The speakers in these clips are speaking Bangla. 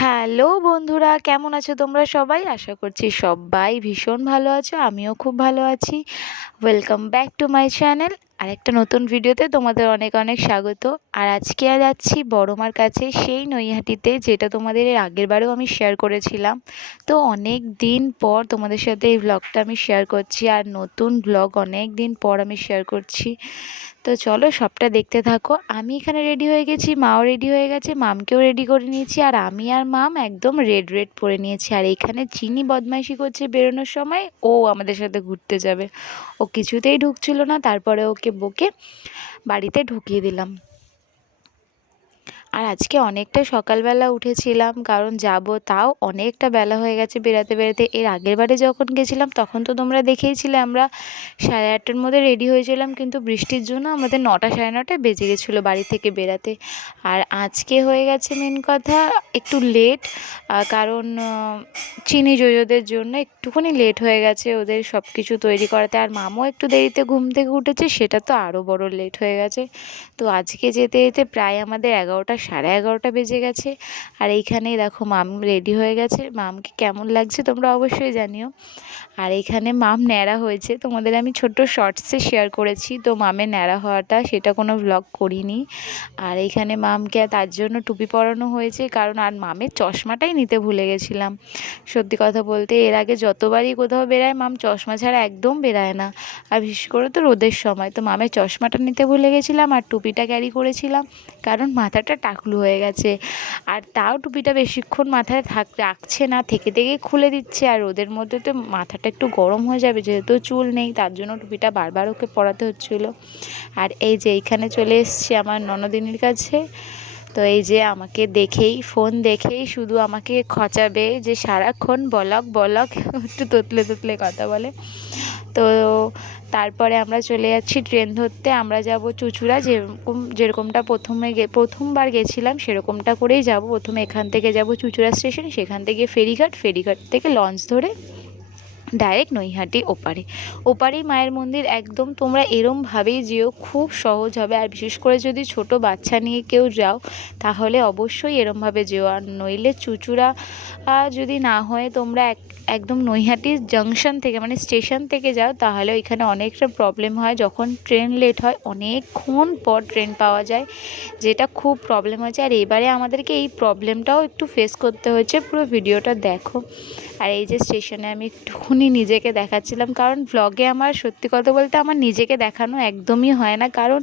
হ্যালো বন্ধুরা, কেমন আছো তোমরা সবাই? আশা করছি সবাই ভীষণ ভালো আছো। আমিও খুব ভালো আছি। Welcome back to my channel. আরেকটা নতুন ভিডিওতে তোমাদের অনেক অনেক স্বাগত। আর আজকে যাচ্ছি বড় মার কাছে, সেই নৈহাটিতে, যেটা তোমাদের এর আগের বারেও আমি শেয়ার করেছিলাম। তো অনেক দিন পর তোমাদের সাথে এই ব্লগটা আমি শেয়ার করছি, আর নতুন ব্লগ অনেক দিন পর আমি শেয়ার করছি। তো চলো সবটা দেখতে থাকো। আমি এখানে রেডি হয়ে গেছি, মাও রেডি হয়ে গেছে, মামকেও রেডি করে নিয়েছি, আর আমি আর মাম একদম রেড রেড পরে নিয়েছি। আর এখানে চিনি বদমাইশি করছে বেরোনোর সময়, ও আমাদের সাথে ঘুরতে যাবে। ও কিছুতেই ঢুকছিল না, তারপরে ওকে বকে বাড়িতে ঢুকিয়ে দিলাম। আর আজকে অনেকটা সকালবেলা উঠেছিলাম, কারণ যাব, তাও অনেকটা বেলা হয়ে গেছে বেরাতে বেরাতে। এর আগের বারে যখন গেছিলাম তখন তো তোমরা দেখেইছিলে আমরা 8:30টার মধ্যে রেডি হয়েছিলাম, কিন্তু বৃষ্টির জন্য আমাদের 9টা 9:30 বেজে গেছিলো বাড়ি থেকে বেরাতে। আর আজকে হয়ে গেছে মেন কথা একটু লেট, কারণ চিনি জয়দের জন্য একটুখানি লেট হয়ে গেছে ওদের সব কিছু তৈরি করাতে। আর মামও একটু দেরিতে ঘুম থেকে উঠেছে, সেটা তো আরও বড় লেট হয়ে গেছে। তো আজকে যেতে যেতে প্রায় আমাদের 11টা 11:30 বেজে গেছে। আর এইখানেই দেখো মাম রেডি হয়ে গেছে। মামকে কেমন লাগছে তোমরা অবশ্যই জানিও। আর এইখানে মাম ন্যাড়া হয়েছে, তোমাদের আমি ছোট্ট শর্টসে শেয়ার করেছি, তো মামের ন্যাড়া হওয়াটা সেটা কোনো ভ্লগ করিনি। আর এইখানে মামকে তার জন্য টুপি পরানো হয়েছে, কারণ আর মামের চশমাটাই নিতে ভুলে গেছিলাম। সত্যি কথা বলতে এর আগে যতবারই কোথাও বেরায় মাম চশমা ছাড়া একদম বেরায় না, আর বিশেষ করে তো রোদের সময়। তো মামের চশমাটা নিতে ভুলে গেছিলাম, আর টুপিটা ক্যারি করেছিলাম, কারণ মাথাটা টাকলু হয়ে গেছে। আর তাও টুপিটা বেশিক্ষণ মাথায় রাখছে না, থেকে থেকে খুলে দিচ্ছে। আর রোদের মধ্যে তো মাথাটা একটু গরম হয়ে যাবে, যেহেতু চুল নেই, তার জন্য টুপিটা বারবার ওকে পরাতে হচ্ছিলো। আর এই যে এইখানে চলে এসছি আমার ননদিনীর কাছে। তো এই যে আমাকে দেখেই, ফোন দেখেই শুধু আমাকে খচাবে যে সারাক্ষণ বলক বলক, একটু তোতলে তোতলে কথা বলে। তো তারপরে আমরা চলে যাচ্ছি ট্রেন ধরতে। আমরা যাব চুঁচুড়া, যেরকমটা প্রথমবার গেছিলাম সেরকমটা করেই যাব। প্রথমে এখান থেকে যাব চুঁচুড়া স্টেশন, সেখান থেকে ফেরিঘাট, ফেরিঘাট থেকে লঞ্চ ধরে ডাইরেক্ট নৈহাটি ওপারেই মায়ের মন্দির। একদম তোমরা এরমভাবেই যেও, খুব সহজ হবে। আর বিশেষ করে যদি ছোট বাচ্চা নিয়ে কেউ যাও তাহলে অবশ্যই এরমভাবে যেও। আর নইলে চুঁচুড়া যদি না হয় তোমরা একদম নৈহাটি জাংশন থেকে, মানে স্টেশন থেকে যাও, তাহলে ওইখানে অনেকটা প্রবলেম হয়। যখন ট্রেন লেট হয় অনেকক্ষণ পর ট্রেন পাওয়া যায়, যেটা খুব প্রবলেম হয়েছে। আর এবারে আমাদেরকে এই প্রবলেমটাও একটু ফেস করতে হয়েছে, পুরো ভিডিওটা দেখো। আর এই যে স্টেশনে আমি একটুখানি নিজেকে দেখাচ্ছিলাম, কারণ ভ্লগে আমার সত্যি কথা বলতে আমার নিজেকে দেখানো একদমই হয় না, কারণ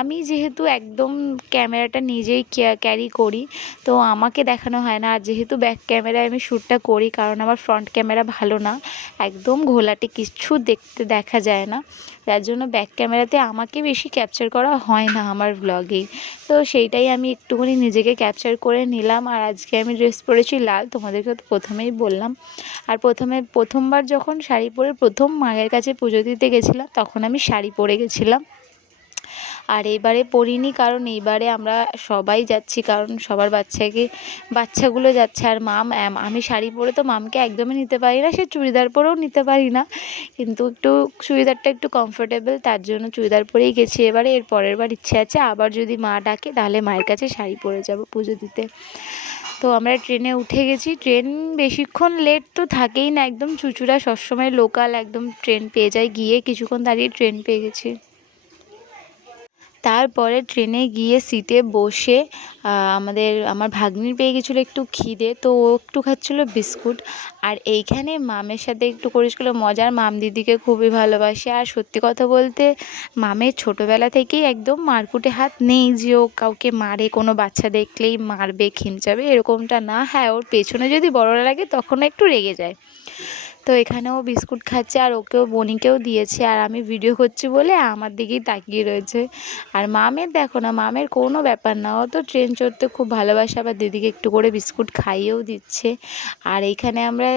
আমি যেহেতু একদম ক্যামেরাটা নিজেই ক্যারি করি, তো আমাকে দেখানো হয় না। আর যেহেতু ব্যাক ক্যামেরায় আমি শ্যুটটা করি, কারণ আমার ফ্রন্ট ক্যামেরা ভালো না, একদম ঘোলাটে, কিচ্ছু দেখা যায় না, যার জন্য ব্যাক ক্যামেরাতে আমাকে বেশি ক্যাপচার করা হয় না আমার ব্লগেই। তো সেইটাই আমি একটুখানি নিজেকে ক্যাপচার করে নিলাম। আর আজকে আমি ড্রেস পরেছি লাল, তোমাদেরকে তো প্রথমেই বললাম। আর প্রথমবার যখন শাড়ি পরে প্রথম মায়ের কাছে পুজো দিতে গেছিলাম, তখন আমি শাড়ি পরে গেছিলাম। আর এইবারে পরিনি, কারণ এইবারে আমরা সবাই যাচ্ছি, কারণ সবার বাচ্চাগুলো যাচ্ছে। আর আমি শাড়ি পরে তো মামকে একদমই নিতে পারি না, সে চুড়িদার পরেও নিতে পারি না, কিন্তু একটু চুড়িদারটা একটু কমফোর্টেবল, তার জন্য চুড়িদার পরেই গেছি এবারে। এর পরের বার ইচ্ছে আছে আবার যদি মা ডাকে তাহলে মায়ের কাছে শাড়ি পরে যাব পুজো দিতে। তো আমরা ট্রেনে উঠে গেছি। ট্রেন বেশিক্ষণ লেট তো থাকেই না, একদম চুঁচুড়া সবসময় লোকাল, একদম ট্রেন পেয়ে যাই, গিয়ে কিছুক্ষণ দাঁড়িয়ে ট্রেন পেয়ে গেছি। তারপরে ট্রেনে গিয়ে সিটে বসে আমার ভাগ্নির পেয়ে গেছিলো একটু খিদে, তো ও একটু খাচ্ছিলো বিস্কুট। আর এইখানে মামের সাথে একটু করেছিল মজার, মাম দিদিকে খুবই ভালোবাসে। আর সত্যি কথা বলতে মামের ছোটোবেলা থেকেই একদম মারকুটে হাত নেই, যে ও কাউকে মারে, কোনো বাচ্চা দেখলেই মারবে খিঁচাবে, এরকমটা না। হ্যাঁ, ওর পেছনে যদি বড়রা লাগে তখন একটু রেগে যায়। তো এখানেও বিস্কুট খাচ্ছে, আর ওকেও বনিকেও দিয়েছে। আর আমি ভিডিও করছি বলে আমার দিকেই তাকিয়ে রয়েছে। আর মামের দেখো না, মামের কোনো ব্যাপার না, ও তো ট্রেন চড়তে খুব ভালোবাসে, আবার দিদিকে একটু করে বিস্কুট খাইয়েও দিচ্ছে। আর এইখানে আমরা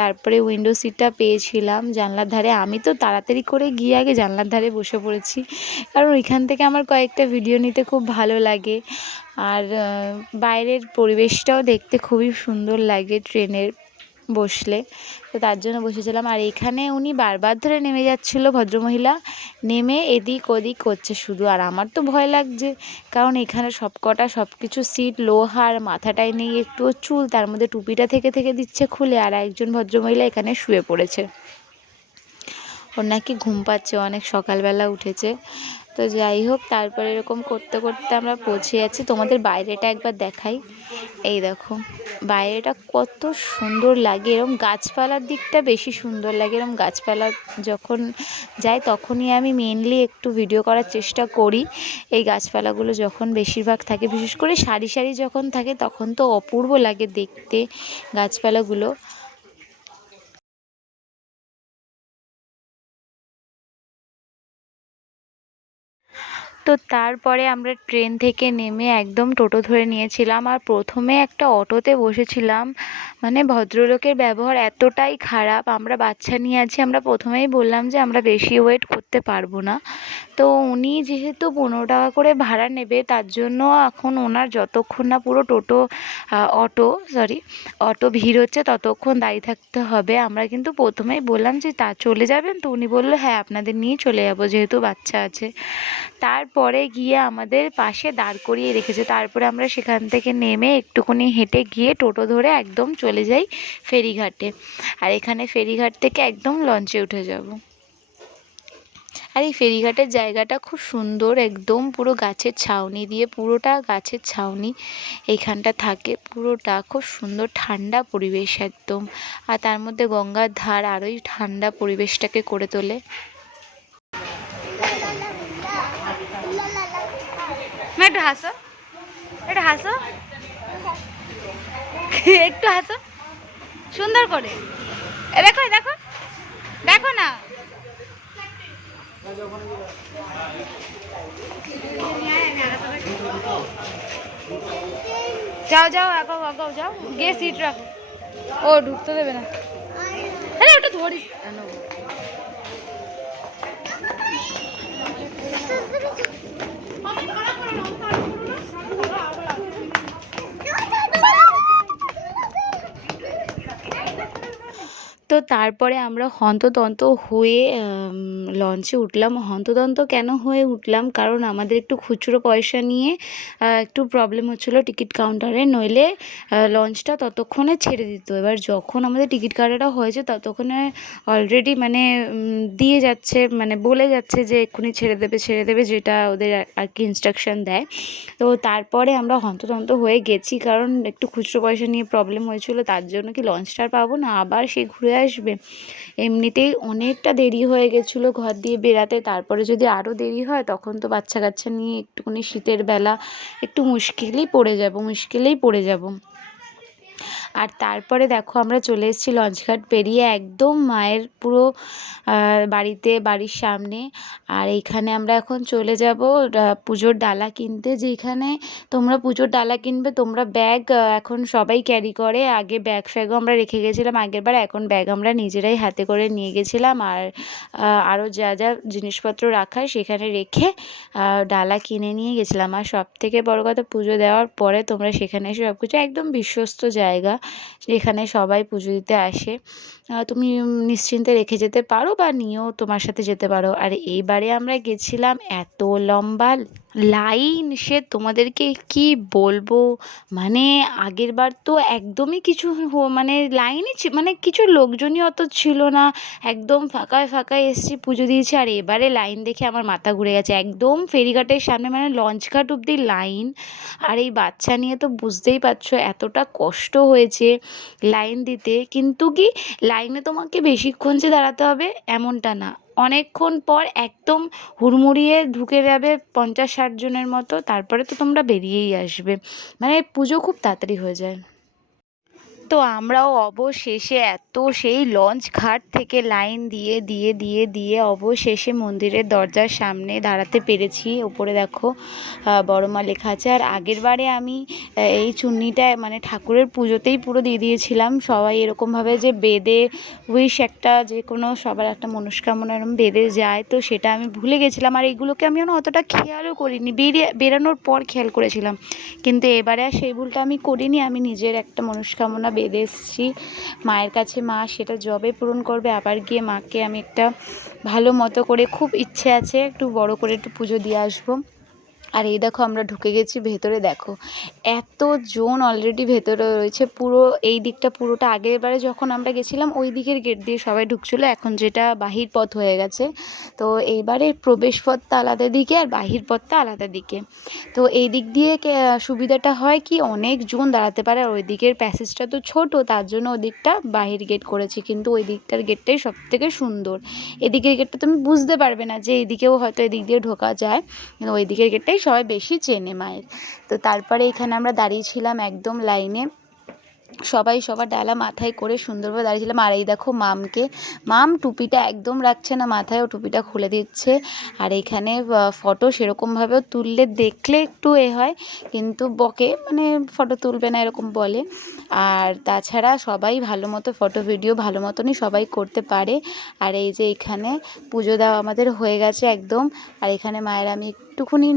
তারপরে উইন্ডো সিটটা পেয়েছিলাম জানলার ধারে। আমি তো তাড়াতাড়ি করে গিয়ে আগে জানলার ধারে বসে পড়েছি, কারণ ওইখান থেকে আমার কয়েকটা ভিডিও নিতে খুব ভালো লাগে। আর বাইরের পরিবেশটাও দেখতে খুবই সুন্দর লাগে ট্রেনের, বসলে, তো তার জন্য বসেছিলাম। আর এখানে উনি বারবার ধরে নেমে যাচ্ছিল ভদ্রমহিলা, নেমে এদিক ওদিক করছে শুধু। আর আমার তো ভয় লাগছে, কারণ এখানে সবকটা সব কিছু সিট লোহার, মাথাটায় নেই একটুও চুল, তার মধ্যে টুপিটা থেকে থেকে দিচ্ছে খুলে। আর একজন ভদ্রমহিলা এখানে শুয়ে পড়েছে, ওর নাকি ঘুম পাচ্ছে, অনেক সকালবেলা উঠেছে। তো যাই হোক, তারপরে এরকম করতে করতে আমরা পৌঁছে যাচ্ছি। তোমাদের বাইরেটা একবার দেখাই, এই দেখো বাইরেটা কত সুন্দর লাগে। এরকম গাছপালার দিকটা বেশি সুন্দর লাগে, এরকম গাছপালা যখন যায় তখনই আমি মেনলি একটু ভিডিও করার চেষ্টা করি। এই গাছপালাগুলো যখন বেশিরভাগ থাকে, বিশেষ করে সারি সারি যখন থাকে, তখন তো অপূর্ব লাগে দেখতে গাছপালাগুলো। তো তারপরে আমরা ট্রেন থেকে নেমে একদম টোটো ধরে নিয়েছিলাম। আর প্রথমে একটা অটোতে বসেছিলাম, মানে ভদ্রলোকের ব্যবহার এতটাই খারাপ। আমরা বাচ্চা নিয়ে আছি, আমরা প্রথমেই বললাম যে আমরা বেশি ওয়েট করতে পারবো না। তো উনি যেহেতু 15 টাকা করে ভাড়া নেবে, তার জন্য এখন ওনার যতক্ষণ না পুরো অটো ভিড় হচ্ছে ততক্ষণ দাঁড়িয়ে থাকতে হবে। আমরা কিন্তু প্রথমেই বললাম যে তা চলে যাবেন, তো উনি বললো হ্যাঁ আপনাদের নিয়ে চলে যাবো, যেহেতু বাচ্চা আছে। তারপরে গিয়ে আমাদের পাশে দাঁড় করিয়ে রেখেছে। তারপরে আমরা সেখান থেকে নেমে একটুখানি হেঁটে গিয়ে টোটো ধরে একদম চলে যাই ফেরিঘাটে। আর এখানে ফেরিঘাট থেকে একদম লঞ্চে উঠে যাব। আর এই ফেরিঘাটের জায়গাটা খুব সুন্দর, একদম পুরো গাছের ছাউনি দিয়ে, পুরোটা গাছের ছাউনি এইখানটা থাকে, পুরোটা খুব সুন্দর ঠান্ডা পরিবেশ একদম। আর তার মধ্যে গঙ্গার ধার আরোই ঠান্ডা পরিবেশটাকে করে তোলে। একটু হাসো, একটু হাসো, একটু হাসো সুন্দর করে। দেখো দেখো, দেখো না, যাও যাও, আগাও আগাও, যাও গিয়ে সিট রাখো। ও ঢুকতে দেবে না, আরে ওটা ধরিস কেন? তো তারপরে আমরা হন্তদন্ত হয়ে লঞ্চে উঠলাম। হন্তদন্ত কেন হয়ে উঠলাম, কারণ আমাদের একটু খুচরো পয়সা নিয়ে একটু প্রবলেম হচ্ছিলো টিকিট কাউন্টারে, নইলে লঞ্চটা ততক্ষণে ছেড়ে দিত। এবার যখন আমাদের টিকিট কাটাটা হয়েছে ততক্ষণে অলরেডি মানে দিয়ে যাচ্ছে, মানে বলে যাচ্ছে যে এক্ষুনি ছেড়ে দেবে, যেটা ওদের আর কি ইনস্ট্রাকশন দেয়। তো তারপরে আমরা হন্তদন্ত হয়ে গেছি, কারণ একটু খুচরো পয়সা নিয়ে প্রবলেম হয়েছিলো, তার জন্য কি লঞ্চটা আর পাবো না, আবার সে ঘুরে আসবে। এমনিতেই অনেকটা দেরি হয়ে গেছিলো ঘর দিয়ে বেরাতে, তারপরে যদি আরও দেরি হয় তখন তো বাচ্চা কাচ্চা নিয়ে একটুখানি শীতের বেলা একটু মুশকিলেই পড়ে যাব। আর তারপরে দেখো আমরা চলে এসেছি লঞ্চঘাট পেরিয়ে একদম মায়ের পুরো বাড়ির সামনে। আর এইখানে আমরা এখন চলে যাব পুজোর ডালা কিনতে। যেখানে তোমরা পুজোর ডালা কিনবে, তোমরা ব্যাগ এখন সবাই ক্যারি করে, আগে ব্যাগ ফ্যাগও আমরা রেখে গেছিলাম আগেরবার, এখন ব্যাগ আমরা নিজেরাই হাতে করে নিয়ে গেছিলাম। আর আরও যা যা জিনিসপত্র রাখার সেখানে রেখে ডালা কিনে নিয়ে গেছিলাম। আর সবথেকে বড় কথা, পুজো দেওয়ার পরে তোমরা সেখানে এসে সব কিছু, একদম বিশ্বস্ত জায়গা যেখানে সবাই পুজো দিতে আসে, তুমি নিশ্চিন্তে রেখে যেতে পারো বা নিয়েও তোমার সাথে যেতে পারো। আর এইবারে আমরা গেছিলাম, এত লম্বা লাইন, সে তোমাদেরকে কি বলবো। মানে আগের বার তো একদমই কিছু মানে লাইনই মানে কিছু লোকজনই অত ছিল না, একদম ফাঁকায় ফাঁকায় এসেছি, পুজো দিয়েছি। আর এবারে লাইন দেখে আমার মাথা ঘুরে গেছে, একদম ফেরিঘাটের সামনে, মানে লঞ্চঘাট অব্দি লাইন। আর এই বাচ্চা নিয়ে তো বুঝতেই পারছো এতটা কষ্ট হয়েছে লাইন দিতে। কিন্তু কি, লাইনে তোমাকে বেশিক্ষণ যে দাঁড়াতে হবে এমনটা না, অনেকক্ষণ পর একদম হুড়মুড়িয়ে ঢুকে যাবে 50-60 জনের মতো, তারপরে তো তোমরা বেরিয়েই আসবে। মানে পুজো খুব তাড়াতাড়ি হয়ে যায়। তো আমরাও অবশেষে সেই লঞ্চ ঘাট থেকে লাইন দিয়ে দিয়ে দিয়ে দিয়ে অবশেষে মন্দিরের দরজার সামনে দাঁড়াতে পেরেছি। ওপরে দেখো বড় মা লেখা আছে। আর আগের বারে আমি এই চুন্নিটা মানে ঠাকুরের পুজোতেই পুরো দিয়ে দিয়েছিলাম। সবাই এরকমভাবে যে বেঁধে উইশ একটা, যে কোনো সবার একটা মনস্কামনা এরকম বেঁধে যায়, তো সেটা আমি ভুলে গেছিলাম। আর এইগুলোকে আমি অতটা খেয়ালও করিনি, বেরানোর পর খেয়াল করেছিলাম। কিন্তু এবারে আর সেই ভুলটা আমি করিনি, আমি নিজের একটা মনস্কামনা বেঁধে এসেছি মায়ের কাছে। মা সেটা যবে পূরণ করবে আবার গিয়ে মাকে আমি একটা ভালো মতো করে, খুব ইচ্ছে আছে একটু বড় করে একটু পুজো দিয়ে আসবো। আর এই দেখো আমরা ঢুকে গেছি ভেতরে, দেখো এতজন অলরেডি ভেতরে রয়েছে। পুরো এই দিকটা পুরোটা আগের বারে যখন আমরা গেছিলাম ওই দিকের গেট দিয়ে সবাই ঢুকছিলো, এখন যেটা বাহির পথ হয়ে গেছে। তো এইবারে প্রবেশ পথটা আলাদা দিকে আর বাহির পথটা আলাদা দিকে। তো এই দিক দিয়ে সুবিধাটা হয় কি, অনেকজন দাঁড়াতে পারে। আর ওই দিকের প্যাসেজটা তো ছোট, তার জন্য ওই দিকটা বাহির গেট করেছে, কিন্তু ওই দিকটার গেটটাই সব থেকে সুন্দর। এদিকের গেটটা তুমি বুঝতে পারবে না যে এদিকেও হয়তো এদিক দিয়ে ঢোকা যায়, কিন্তু ওই দিকের গেটটাই সবাই বেশি চেনে মায়ের। তো তারপরে এখানে আমরা দাঁড়িয়েছিলাম একদম লাইনে, সবাই সবার ডালা মাথায় করে সুন্দরভাবে দাঁড়িয়েছিলাম। আর এই দেখো মাম টুপিটা একদম রাখছে না মাথায়, ও টুপিটা খুলে দিচ্ছে। আর এখানে ফটো সেরকমভাবেও তুললে দেখলে একটু হয়, কিন্তু বকে মানে ফটো তুলবে না এরকম বলে। আর তাছাড়া সবাই ভালো মতো ফটো ভিডিও ভালো মতনই সবাই করতে পারে। আর এই যে এখানে পুজো দেওয়া আমাদের হয়ে গেছে একদম। আর এখানে মায়ের আমি একটুখানি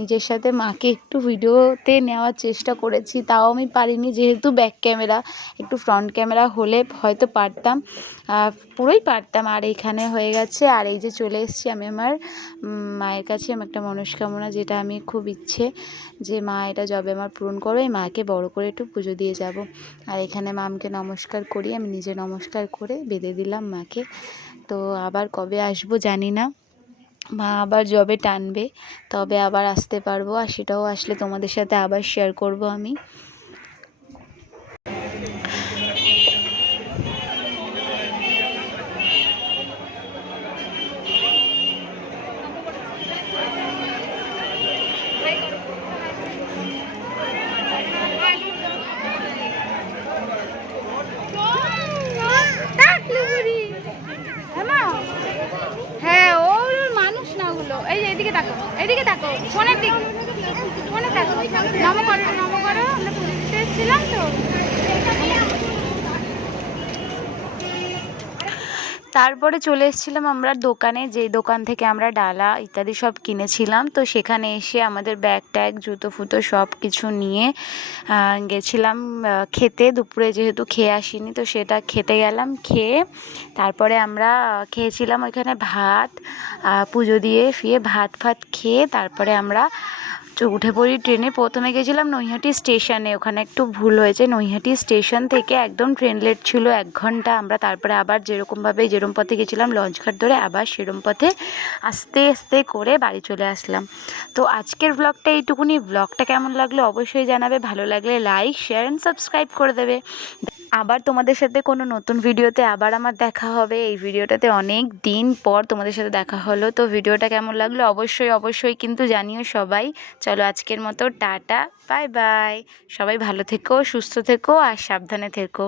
নিজের সাথে মাকে একটু ভিডিওতে নেওয়ার চেষ্টা করেছি, তাও আমি পারিনি, যেহেতু ব্যাক ক্যামেরা, একটু ফ্রন্ট ক্যামেরা হলে হয়তো পারতাম, পুরোই পারতাম। আর এইখানে হয়ে গেছে। আর এই যে চলে এসেছি আমি আমার মায়ের কাছে। আমার একটা মনস্কামনা, যেটা আমি খুব ইচ্ছে যে মা এটা যবে আমার পূরণ করো, এই মাকে বড় করে একটু পুজো দিয়ে যাব। আর এখানে মামকে নমস্কার করি, আমি নিজে নমস্কার করে বেঁধে দিলাম মাকে। তো আবার কবে আসবো জানি না, মা আবার যবে টানবে তবে আবার আসতে পারবো, আর সেটাও আসলে তোমাদের সাথে আবার শেয়ার করব আমি। হ্যাঁ, ওর মানুষ না ওগুলো। এই যে এদিকে তাকো, এদিকে তাকো, ফোনের দিকে, ফোনে তাকো। নমো করো, নমো করো। আমরা পুজোতে এসেছিলাম তো। তারপরে চলে এসেছিলাম আমরা দোকানে, যেই দোকান থেকে আমরা ডালা ইত্যাদি সব কিনেছিলাম। তো সেখানে এসে আমাদের ব্যাগ ট্যাগ জুতো ফুতো সব কিছু নিয়ে গেছিলাম খেতে। দুপুরে যেহেতু খেয়ে আসিনি, তো সেটা খেতে গেলাম। খেয়ে তারপরে আমরা খেয়েছিলাম ওইখানে ভাত, পুজো দিয়ে ফিরে ভাত খেয়ে তারপরে আমরা উঠে পড়ি ট্রেনে। প্রথমে গেছিলাম নৈহাটি স্টেশনে, ওখানে একটু ভুল হয়েছে। নৈহাটি স্টেশন থেকে একদম ট্রেন লেট ছিল 1 ঘন্টা। আমরা তারপরে আবার যেরকম পথে গেছিলাম লঞ্চঘাট ধরে, আবার সেরকম পথে আস্তে আস্তে করে বাড়ি চলে আসলাম। তো আজকের ব্লগটা এইটুকুনি। ব্লগটা কেমন লাগলো অবশ্যই জানাবে, ভালো লাগলে লাইক শেয়ার অ্যান্ড সাবস্ক্রাইব করে দেবে। আবার তোমাদের সাথে কোনো নতুন ভিডিওতে আবার আমার দেখা হবে। এই ভিডিওটাতে অনেক দিন পর তোমাদের সাথে দেখা হলো। তো ভিডিওটা কেমন লাগলো অবশ্যই কিন্তু জানিও সবাই। চলো আজকের মতো টাটা, বাই বাই। সবাই ভালো থেকো, সুস্থ থেকো আর সাবধানে থেকো।